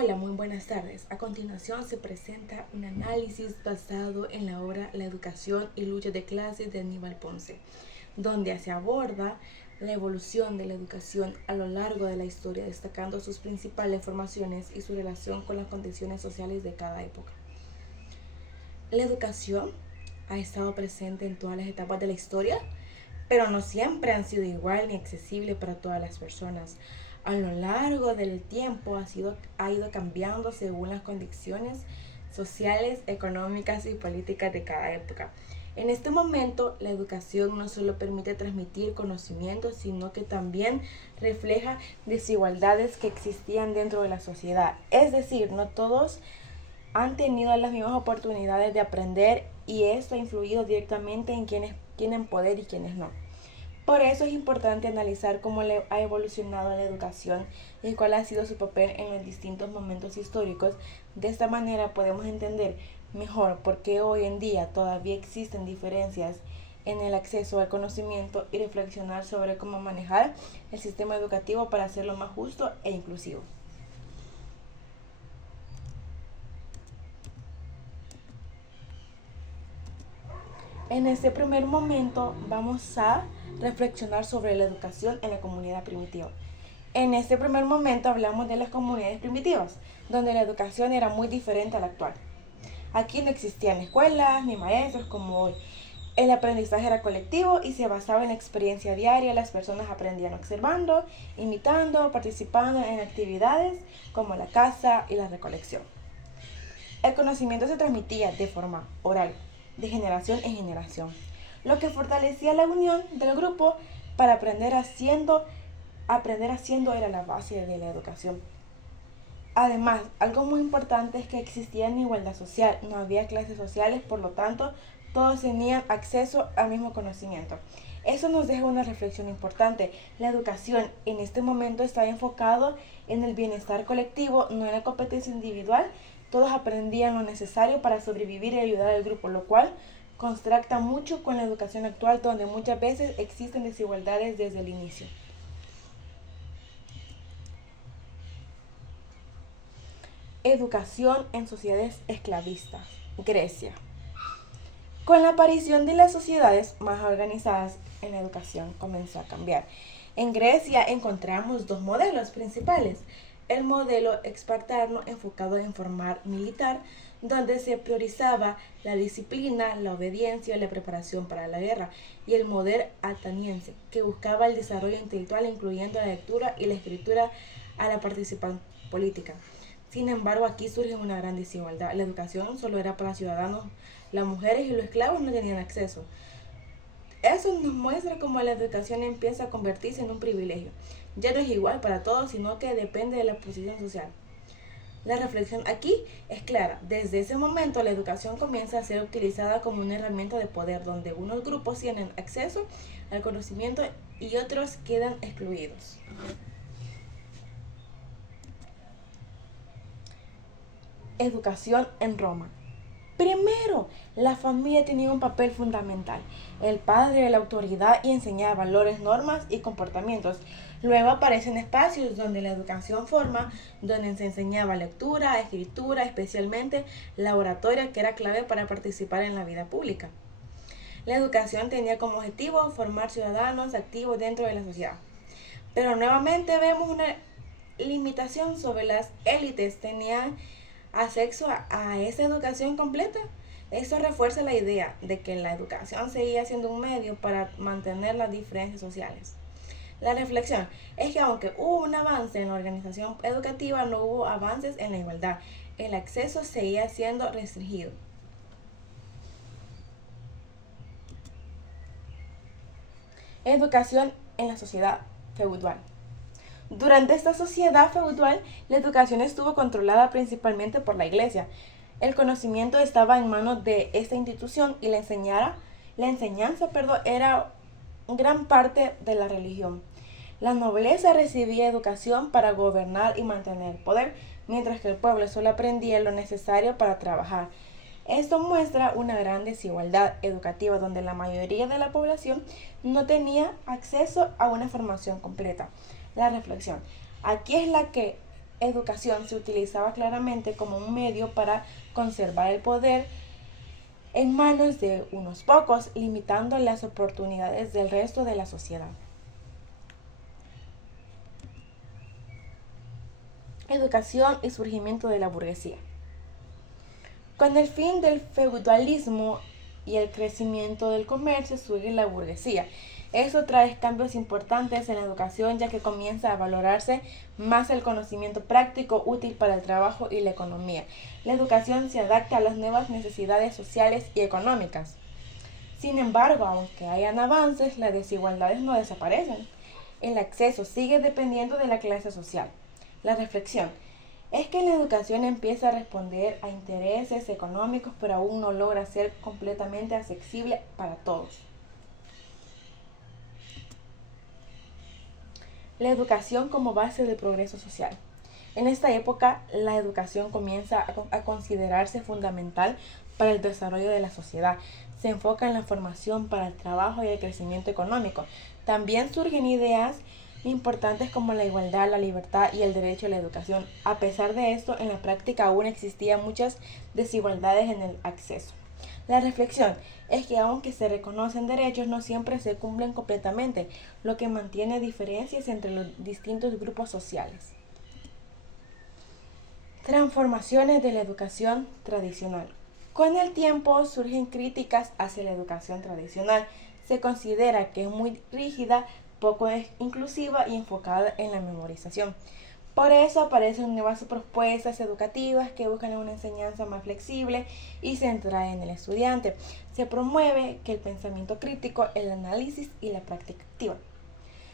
Hola, muy buenas tardes. A continuación se presenta un análisis basado en la obra La educación y lucha de clases de Aníbal Ponce, donde se aborda la evolución de la educación a lo largo de la historia, destacando sus principales formaciones y su relación con las condiciones sociales de cada época. La educación ha estado presente en todas las etapas de la historia, pero no siempre han sido igual ni accesible para todas las personas. A lo largo del tiempo ha ido cambiando según las condiciones sociales, económicas y políticas de cada época. En este momento, la educación no solo permite transmitir conocimientos, sino que también refleja desigualdades que existían dentro de la sociedad. Es decir, no todos han tenido las mismas oportunidades de aprender y esto ha influido directamente en quienes tienen poder y quienes no. Por eso es importante analizar cómo ha evolucionado la educación y cuál ha sido su papel en los distintos momentos históricos. De esta manera podemos entender mejor por qué hoy en día todavía existen diferencias en el acceso al conocimiento y reflexionar sobre cómo manejar el sistema educativo para hacerlo más justo e inclusivo. En este primer momento vamos a reflexionar sobre la educación en la comunidad primitiva. En este primer momento hablamos de las comunidades primitivas, donde la educación era muy diferente a la actual. Aquí no existían escuelas ni maestros como hoy. El aprendizaje era colectivo y se basaba en la experiencia diaria. Las personas aprendían observando, imitando, participando en actividades como la caza y la recolección. El conocimiento se transmitía de forma oral, de generación en generación, lo que fortalecía la unión del grupo para aprender haciendo era la base de la educación. Además, algo muy importante es que existía igualdad social, no había clases sociales, por lo tanto, todos tenían acceso al mismo conocimiento. Eso nos deja una reflexión importante. La educación en este momento está enfocado en el bienestar colectivo, no en la competencia individual. Todos aprendían lo necesario para sobrevivir y ayudar al grupo, lo cual contrasta mucho con la educación actual, donde muchas veces existen desigualdades desde el inicio. Educación en sociedades esclavistas. Grecia. Con la aparición de las sociedades más organizadas en la educación comenzó a cambiar. En Grecia encontramos dos modelos principales. El modelo espartano enfocado en formar militar, donde se priorizaba la disciplina, la obediencia y la preparación para la guerra, y el modelo ateniense, que buscaba el desarrollo intelectual incluyendo la lectura y la escritura a la participación política. Sin embargo, aquí surge una gran desigualdad. La educación solo era para ciudadanos, las mujeres y los esclavos no tenían acceso. Eso nos muestra cómo la educación empieza a convertirse en un privilegio. Ya no es igual para todos, sino que depende de la posición social. La reflexión aquí es clara. Desde ese momento la educación comienza a ser utilizada como una herramienta de poder, donde unos grupos tienen acceso al conocimiento y otros quedan excluidos. Educación en Roma. Primero, la familia tenía un papel fundamental. El padre era la autoridad y enseñaba valores, normas y comportamientos. Luego aparecen espacios donde la educación forma, donde se enseñaba lectura, escritura, especialmente la oratoria, que era clave para participar en la vida pública. La educación tenía como objetivo formar ciudadanos activos dentro de la sociedad. Pero nuevamente vemos una limitación sobre las élites. Tenían acceso a esa educación completa. Eso refuerza la idea de que la educación seguía siendo un medio para mantener las diferencias sociales. La reflexión es que aunque hubo un avance en la organización educativa, no hubo avances en la igualdad. El acceso seguía siendo restringido. Educación en la sociedad feudal. Durante esta sociedad feudal, la educación estuvo controlada principalmente por la iglesia. El conocimiento estaba en manos de esta institución y la enseñanza era gran parte de la religión. La nobleza recibía educación para gobernar y mantener el poder, mientras que el pueblo solo aprendía lo necesario para trabajar. Esto muestra una gran desigualdad educativa donde la mayoría de la población no tenía acceso a una formación completa. La reflexión aquí es la que educación se utilizaba claramente como un medio para conservar el poder en manos de unos pocos, limitando las oportunidades del resto de la sociedad. Educación y surgimiento de la burguesía. Con el fin del feudalismo y el crecimiento del comercio surge la burguesía. Eso trae cambios importantes en la educación, ya que comienza a valorarse más el conocimiento práctico útil para el trabajo y la economía. La educación se adapta a las nuevas necesidades sociales y económicas. Sin embargo, aunque hayan avances, las desigualdades no desaparecen. El acceso sigue dependiendo de la clase social. La reflexión es que la educación empieza a responder a intereses económicos, pero aún no logra ser completamente accesible para todos. La educación como base del progreso social. En esta época, la educación comienza a considerarse fundamental para el desarrollo de la sociedad. Se enfoca en la formación para el trabajo y el crecimiento económico. También surgen ideas importantes como la igualdad, la libertad y el derecho a la educación. A pesar de esto, en la práctica aún existían muchas desigualdades en el acceso. La reflexión es que aunque se reconocen derechos, no siempre se cumplen completamente, lo que mantiene diferencias entre los distintos grupos sociales. Transformaciones de la educación tradicional. Con el tiempo surgen críticas hacia la educación tradicional. Se considera que es muy rígida, poco inclusiva y enfocada en la memorización. Por eso aparecen nuevas propuestas educativas que buscan una enseñanza más flexible y centrada en el estudiante. Se promueve que el pensamiento crítico, el análisis y la práctica activa.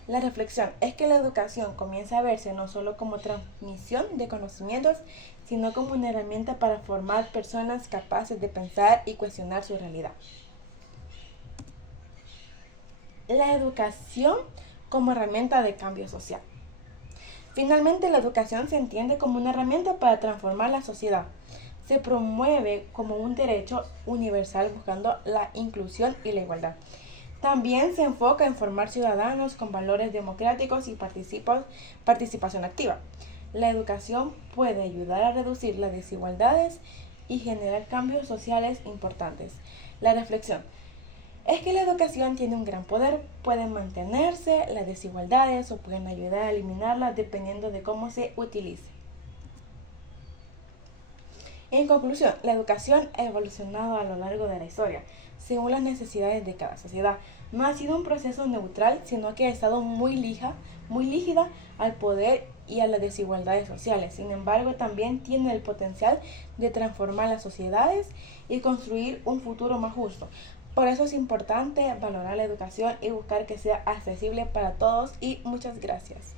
La reflexión es que la educación comienza a verse no solo como transmisión de conocimientos, sino como una herramienta para formar personas capaces de pensar y cuestionar su realidad. La educación como herramienta de cambio social. Finalmente, la educación se entiende como una herramienta para transformar la sociedad. Se promueve como un derecho universal buscando la inclusión y la igualdad. También se enfoca en formar ciudadanos con valores democráticos y participación activa. La educación puede ayudar a reducir las desigualdades y generar cambios sociales importantes. La reflexión es que la educación tiene un gran poder, pueden mantenerse las desigualdades o pueden ayudar a eliminarlas dependiendo de cómo se utilice. En conclusión, la educación ha evolucionado a lo largo de la historia, según las necesidades de cada sociedad. No ha sido un proceso neutral, sino que ha estado muy rígida al poder y a las desigualdades sociales. Sin embargo, también tiene el potencial de transformar las sociedades y construir un futuro más justo. Por eso es importante valorar la educación y buscar que sea accesible para todos, y muchas gracias.